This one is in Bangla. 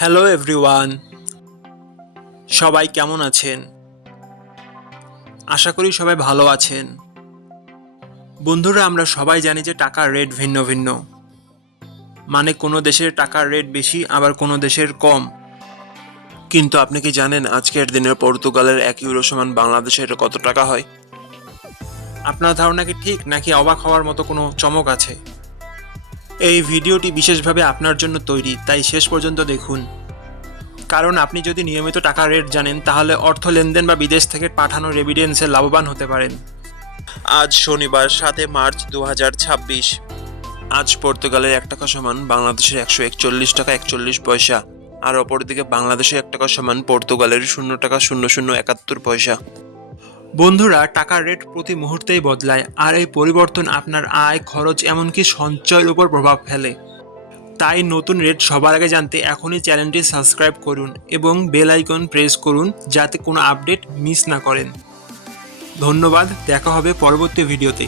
হ্যালো এভরিওয়ান, সবাই কেমন আছেন? আশা করি সবাই ভালো আছেন। বন্ধুরা, আমরা সবাই জানি যে টাকার রেট ভিন্ন ভিন্ন। মানে কোনো দেশের টাকার রেট বেশি, আবার কোনো দেশের কম। কিন্তু আপনি কি জানেন আজকের দিনে পর্তুগালের 1 ইউরো সমান বাংলাদেশের কত টাকা হয়? আপনার ধারণা কি ঠিক, নাকি অবাক হওয়ার মতো কোনো চমক আছে? এই ভিডিওটি বিশেষভাবে আপনার জন্য তৈরি, তাই শেষ পর্যন্ত দেখুন। কারণ আপনি যদি নিয়মিত টাকার রেট জানেন, তাহলে অর্থ লেনদেন বা বিদেশ থেকে পাঠানো রেমিটেন্সে লাভবান হতে পারেন। আজ শনিবার 7 মার্চ 2026। আজ পর্তুগালের 1 টাকা সমান বাংলাদেশের 141 টাকা 41 পয়সা, আর অপরদিকে বাংলাদেশের 1 টাকা সমান পর্তুগালের 0 টাকা 0071 পয়সা। বন্ধুরা, টাকার রেট প্রতি মুহূর্তেই বদলায়, আর এই পরিবর্তন আপনার আয়, খরচ, এমনকি সঞ্চয়ের উপর প্রভাব ফেলে। তাই নতুন রেট সবার আগে জানতে এখনই চ্যানেলটি সাবস্ক্রাইব করুন এবং বেল আইকন প্রেস করুন, যাতে কোনো আপডেট মিস না করেন। ধন্যবাদ, দেখা হবে পরবর্তী ভিডিওতে।